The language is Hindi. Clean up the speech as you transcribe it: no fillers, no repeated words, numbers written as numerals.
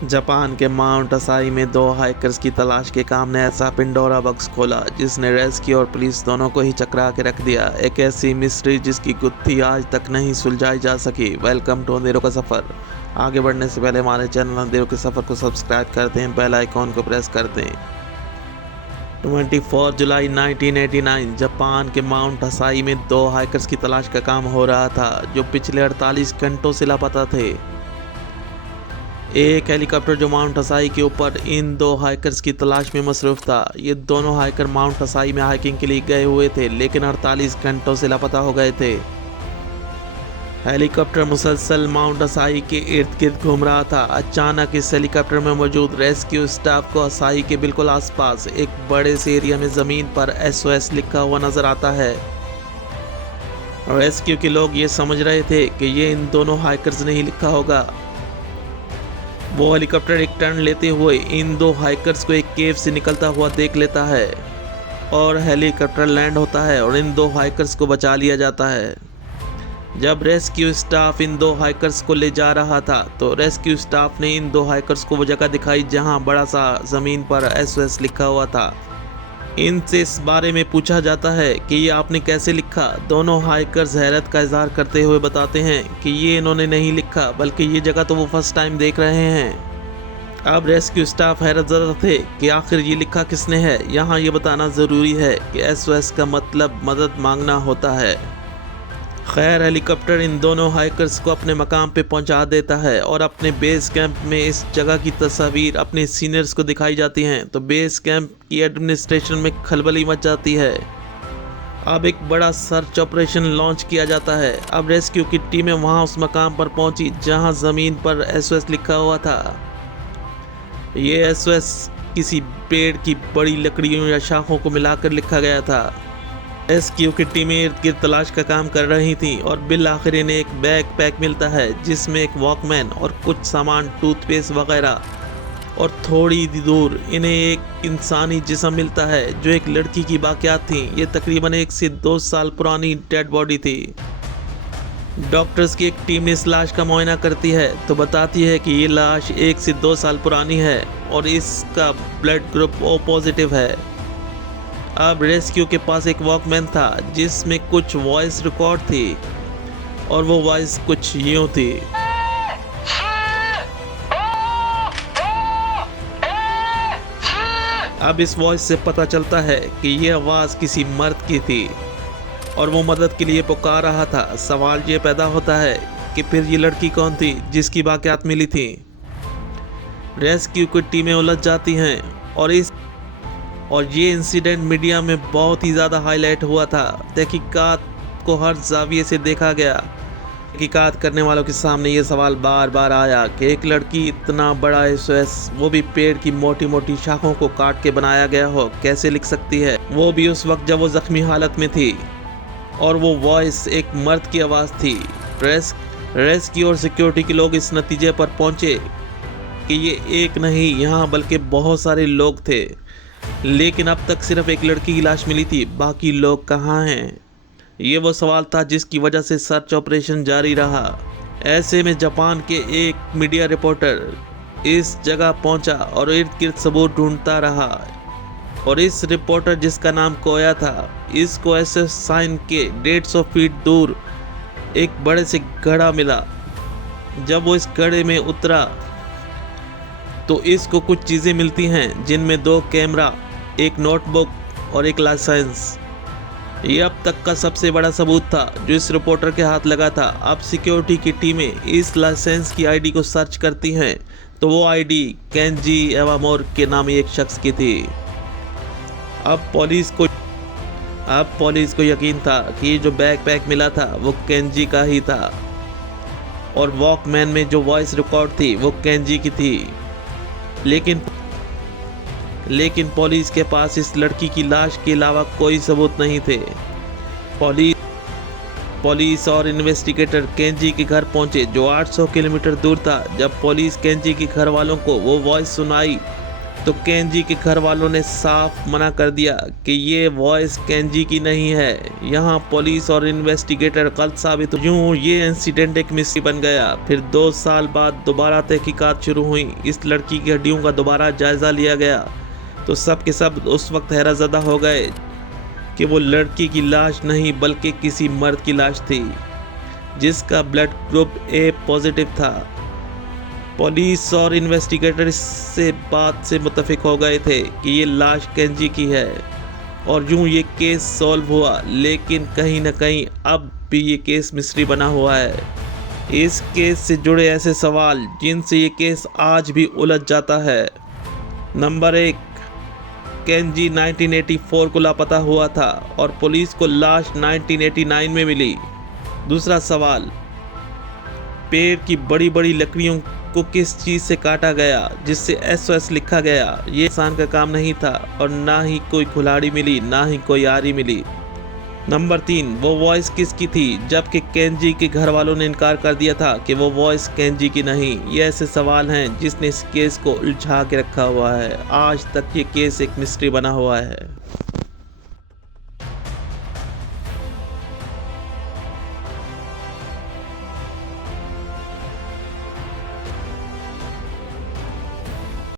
जापान के माउंट असाई में दो हाइकर्स की तलाश के काम ने ऐसा पिंडोरा बॉक्स खोला जिसने रेस्क्यू और पुलिस दोनों को ही चकरा के रख दिया। एक ऐसी मिस्ट्री जिसकी गुत्थी आज तक नहीं सुलझाई जा सकी। वेलकम टू अंधेरों का सफ़र। आगे बढ़ने से पहले हमारे चैनल अंधेरों के सफ़र को सब्सक्राइब कर दें, बेल आइकॉन को प्रेस कर दें। 24 जुलाई 1989 जापान के माउंट असाई में दो हाइकर्स की तलाश का काम हो रहा था जो पिछले 48 घंटों से लापता थे। एक हेलीकॉप्टर जो माउंट असाई के ऊपर इन दो हाइकर्स की तलाश में मसरूफ था। ये दोनों हाइकर माउंट असाई में हाइकिंग के लिए गए हुए थे लेकिन 48 घंटों से लापता हो गए थे। हेलीकॉप्टर मुसलसल माउंट असाई के इर्द गिर्द घूम रहा था। अचानक इस हेलीकॉप्टर में मौजूद रेस्क्यू स्टाफ को असाई के बिल्कुल आसपास एक बड़े से एरिया में ज़मीन पर SOS लिखा हुआ नजर आता है। रेस्क्यू के लोग ये समझ रहे थे कि ये इन दोनों हाइकर्स ने ही लिखा होगा। वो हेलीकॉप्टर एक टर्न लेते हुए इन दो हाइकर्स को एक केव से निकलता हुआ देख लेता है और हेलीकॉप्टर लैंड होता है और इन दो हाइकर्स को बचा लिया जाता है। जब रेस्क्यू स्टाफ इन दो हाइकर्स को ले जा रहा था तो रेस्क्यू स्टाफ ने इन दो हाइकर्स को वो जगह दिखाई जहां बड़ा सा ज़मीन पर SOS लिखा हुआ था। इनसे इस बारे में पूछा जाता है कि ये आपने कैसे लिखा। दोनों हाइकर्स हैरत का इजहार करते हुए बताते हैं कि ये इन्होंने नहीं लिखा बल्कि ये जगह तो वो फर्स्ट टाइम देख रहे हैं। अब रेस्क्यू स्टाफ हैरत ज़दा थे कि आखिर ये लिखा किसने है। यहाँ ये बताना ज़रूरी है कि SOS का मतलब मदद मांगना होता है। खैर, हेलीकॉप्टर इन दोनों हाइकर्स को अपने मकाम पे पहुंचा देता है और अपने बेस कैंप में इस जगह की तस्वीर अपने सीनियर्स को दिखाई जाती हैं तो बेस कैंप की एडमिनिस्ट्रेशन में खलबली मच जाती है। अब एक बड़ा सर्च ऑपरेशन लॉन्च किया जाता है। अब रेस्क्यू की टीमें वहां उस मकाम पर पहुंची जहां ज़मीन पर SOS लिखा हुआ था। ये SOS किसी पेड़ की बड़ी लकड़ियों या शाखों को मिलाकर लिखा गया था। रेस्क्यू की टीमें इर्द गिर्द तलाश का काम कर रही थी और बिल आखिर इन्हें एक बैग पैक मिलता है जिसमें एक वॉकमैन और कुछ सामान, टूथपेस्ट वगैरह, और थोड़ी दूर इन्हें एक इंसानी जिस्म मिलता है जो एक लड़की की बाकियात थी। ये तकरीबन 1 से 2 साल पुरानी डेड बॉडी थी। डॉक्टर्स की एक टीम ने इस लाश का मुआयना करती है तो बताती है कि ये लाश 1 से 2 साल पुरानी है और इसका ब्लड ग्रुप O पॉजिटिव है। अब रेस्क्यू के पास एक वॉकमैन था जिसमें कुछ वॉइस रिकॉर्ड थी और वो वॉइस कुछ यूं थी। अब इस वॉइस से पता चलता है कि ये आवाज़ किसी मर्द की थी और वो मदद के लिए पुकार रहा था। सवाल ये पैदा होता है कि फिर ये लड़की कौन थी जिसकी बाकियात मिली थी। रेस्क्यू की टीमें उलझ जाती हैं और ये इंसिडेंट मीडिया में बहुत ही ज़्यादा हाईलाइट हुआ था। तहकीकात को हर जाविये से देखा गया। तहकीकात करने वालों के सामने ये सवाल बार बार आया कि एक लड़की इतना बड़ा SOS, वो भी पेड़ की मोटी मोटी शाखों को काट के बनाया गया हो, कैसे लिख सकती है, वो भी उस वक्त जब वो ज़ख्मी हालत में थी। और वो वॉइस एक मर्द की आवाज़ थी। रेस्क्यू और सिक्योरिटी के लोग इस नतीजे पर पहुँचे कि ये एक नहीं यहाँ बल्कि बहुत सारे लोग थे, लेकिन अब तक सिर्फ एक लड़की की लाश मिली थी। बाकी लोग कहाँ हैं? ये वो सवाल था जिसकी वजह से सर्च ऑपरेशन जारी रहा। ऐसे में जापान के एक मीडिया रिपोर्टर इस जगह पहुंचा और इर्द गिर्द सबूत ढूंढता रहा। और इस रिपोर्टर जिसका नाम कोया था, इसको SOS साइन के 150 फीट दूर एक बड़े से घड़ा मिला। जब वो इस घड़े में उतरा तो इसको कुछ चीज़ें मिलती हैं जिनमें 2 कैमरा, एक नोटबुक और एक लाइसेंस। ये अब तक का सबसे बड़ा सबूत था जो इस रिपोर्टर के हाथ लगा था। अब सिक्योरिटी की टीमें इस लाइसेंस की ID को सर्च करती हैं तो वो ID केंजी एवामोर के नामी एक शख्स की थी। अब पुलिस को यकीन था कि ये जो बैग पैक मिला था वो केंजी का ही था और वॉकमैन में जो वॉइस रिकॉर्ड थी वो केंजी की थी। लेकिन पुलिस के पास इस लड़की की लाश के अलावा कोई सबूत नहीं थे। पुलिस और इन्वेस्टिगेटर केंजी के घर पहुंचे जो 800 किलोमीटर दूर था। जब पुलिस केंजी के घर वालों को वो वॉइस सुनाई तो केंजी के घर वालों ने साफ मना कर दिया कि ये वॉइस केंजी की नहीं है। यहाँ पुलिस और इन्वेस्टिगेटर गलत साबित हुए। यूं ये इंसिडेंट एक मिस्ट्री बन गया। फिर 2 साल बाद दोबारा तहकीकात शुरू हुई। इस लड़की की हड्डियों का दोबारा जायजा लिया गया तो सब के सब उस वक्त हैरतज़दा हो गए कि वो लड़की की लाश नहीं बल्कि किसी मर्द की लाश थी जिसका ब्लड ग्रुप ए पॉजिटिव था। पुलिस और इन्वेस्टिगेटर इससे बात से मुत्तफिक हो गए थे कि ये लाश केंजी की है और यूं ये केस सॉल्व हुआ। लेकिन कहीं ना कहीं अब भी ये केस मिस्ट्री बना हुआ है। इस केस से जुड़े ऐसे सवाल जिनसे ये केस आज भी उलझ जाता है। नंबर 1, केंजी 1984 को लापता हुआ था और पुलिस को लाश 1989 में मिली। दूसरा सवाल, पेड़ की बड़ी बड़ी लकड़ियों को किस चीज़ से काटा गया जिससे SOS लिखा गया। ये इंसान का काम नहीं था और ना ही कोई कुल्हाड़ी मिली ना ही कोई आरी मिली। नंबर 3, वो वॉइस किसकी थी जबकि केंजी के घर वालों ने इनकार कर दिया था कि वो वॉइस केंजी की नहीं। ये ऐसे सवाल हैं जिसने इस केस को उलझा के रखा हुआ है। आज तक ये केस एक मिस्ट्री बना हुआ है।